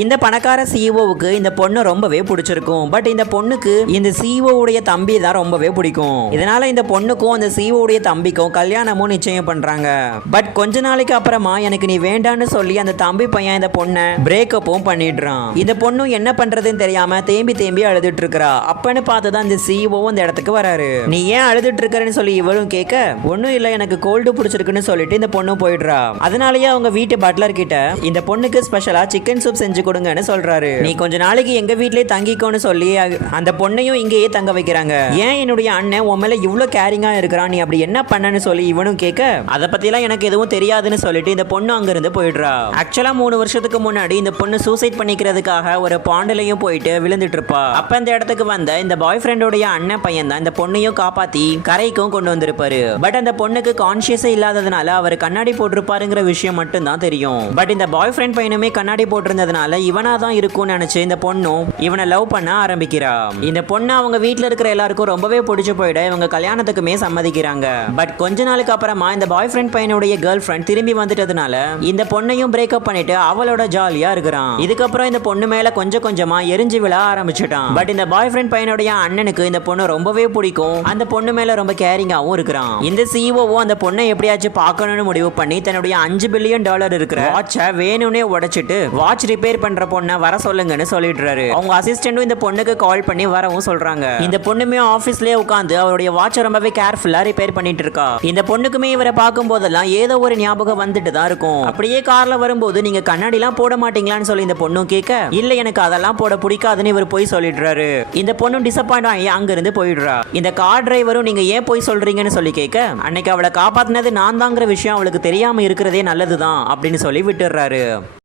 இந்த பணக்கார சிஇஓவுக்கு இந்த பொண்ணு ரொம்பவே பிடிச்சிருக்கும். பட் இந்த பொண்ணுக்கு இந்த சிஇஓ உடைய தம்பி தான் ரொம்பவே பிடிக்கும். இதனால இந்த பொண்ணுக்கும் அந்த சிஇஓ உடைய தம்பிக்கும் கல்யாணமும் நிச்சயம் பண்றாங்க. பட் கொஞ்ச நாளைக்கு அப்புறமா எனக்கு நீ வேண்டான்னு சொல்லி அந்த தம்பி பையன் இந்த பொண்ணை பிரேக்கப்பும் பண்ணிடுறான். இந்த பொண்ணும் என்ன பண்றதுன்னு தெரியாம தேம்பி அழுதுட்டு இருக்கா. அப்பன்னு பார்த்துதான் இந்த சிஇஓ அந்த இடத்துக்கு வராரு. நீ ஏன் அழுதுட்டு இருக்கறன்னு சொல்லி இவரும் கேட்க, ஒன்னும் இல்ல எனக்கு கோல்டு பிடிச்சிருக்குன்னு சொல்லிட்டு இந்த பொண்ணு போயிடுறா. அதனாலயே அவங்க வீட்டு பட்லர் கிட்ட இந்த பொண்ணுக்கு ஸ்பெஷலா சிக்கன் சூப் செஞ்சு கொடுங்கன்னு சொல்றாரு. நீ கொஞ்ச நாளைக்கு எங்க வீட்லயே தங்கிக்கோன்னு சொல்லி அந்த பொண்ணையும் இங்கேயே தங்க வைக்கிறாங்க. ஏன் என்னுடைய அண்ணன் உன் மேல இவ்வளவு கேரிங்கா இருக்கிறான், நீ அப்படி என்ன பண்ணன்னு சொல்லி இவனும் கேட்க, அதை பத்திலாம் எனக்கு எதுவும் தெரியாதுன்னு சொல்லிட்டு இந்த பொண்ணு அங்க இருந்து போயிடுறா. ஆக்சுவலா 3 வருஷத்துக்கு முன்னாடி இந்த பொண்ணு சூசைட் பண்ணிக்கிறதுக்காக ஒரு பாண்டிலையும் போயிட்டு விழுந்துட்டு இருப்பா. அப்ப இந்த இடத்துக்கு வந்த இந்த பாய் ஃப்ரெண்டோடைய அண்ணன் பையன் தான் இந்த பொண்ணையும் காப்பாத்தி கரைக்கும் கொண்டு வந்திருப்பாரு. பட் அந்த பொண்ணுக்கு கான்சியஸே இல்லாததுனால அவர் கண்ணாடி போட்டிருப்பாருங்கிற விஷயம் மட்டும் தான் தெரியும். பட் இந்த பாய் ஃப்ரெண்ட் பையனுமே கண்ணாடி போட்டிருந்ததுனால இவனா தான் இருக்கும்னு நினைச்சு இந்த பொண்ணும் இவனை லவ் பண்ண ஆரம்பிக்கிறா. இந்த பொண்ணு அவங்க வீட்டுல இருக்கிற எல்லாருக்கும் ரொம்பவே பிடிச்சு போயிட இவங்க கல்யாணத்துக்குமே சம்மதிக்கிறாங்க. பட் கொஞ்ச நாளுக்கு அப்புறமா இந்த பாய் ஃப்ரெண்ட் பையனுடைய கேர்ள் ஃப்ரெண்ட் திரும்பி வந்துட்டதுனால இந்த பொண்ணையும் பிரேக்கப் பண்ணிட்டு அவளோட ஜாலியா இருக்கிறான். இதுக்கப்புறம் இந்த பொண்ணு மேல கொஞ்சம் கொஞ்சமா எரிஞ்சு விழ ஆரம்பிச்சுட்டான். பட் இந்த பாய் ஃப்ரெண்ட் பையனுடைய அண்ணனுக்கு இந்த பொண்ணு ரொம்பவே பிடிக்கும். அந்த பொண்ணு மேல ரொம்ப கேரிங்காவும் இருக்கிறான். இந்த சிஇஓவும் அந்த பொண்ணை எப்படியாச்சும் பார்க்கணும்னு முடிவு பண்ணி தன்னுடைய $5 பில்லியன் இருக்கிற வாட்சை வேணும்னே உடைச்சிட்டு வாட்ச் ரிப்பேர் பண்ற பொண்ணை வர சொல்லுங்கன்னு சொல்லிடுறாரு. அவங்க அசிஸ்டன்டும் இந்த பொண்ணுக்கு கால் பண்ணி வரவும் சொல்றாங்க. இந்த பொண்ணுமே ஆபீஸ்லயே உட்கார்ந்து அவருடைய வாட்சை ரொம்பவே கேர்ஃபுல்லா ரிப்பேர் பண்ணிட்டு இருக்கா. இந்த பொண்ணுக்குமே இவரை பார்க்கும் போதெல்லாம் ஏதோ ஒரு ஞாபகம் வந்துட்டு தான் இருக்கும். அப்படியே கார்ல வரும்போது நீங்க கண்ணாடி எல்லாம் போட மாட்டீங்களான்னு சொல்லி இந்த பொண்ணும் கேட்க, இல்ல எனக்கு அதெல்லாம் போட பிடிக்காதுன்னு இவர் போய் சொல்லிடுறாரு. இந்த பொண்ணும் டிசப்பாயிண்ட் ஆகி அங்க இருந்து போயிடுறா. இந்த கார் டிரைவரும் நீங்க ஏன் போய் சொல்றீங்கன்னு சொல்லி கேட்க, அன்னைக்கு அவளை காப்பாத்தினது நான் தாங்கிற விஷயம் அவளுக்கு தெரியாம இருக்கிறதே நல்லதுதான் அப்படின்னு சொல்லி விட்டுறாரு.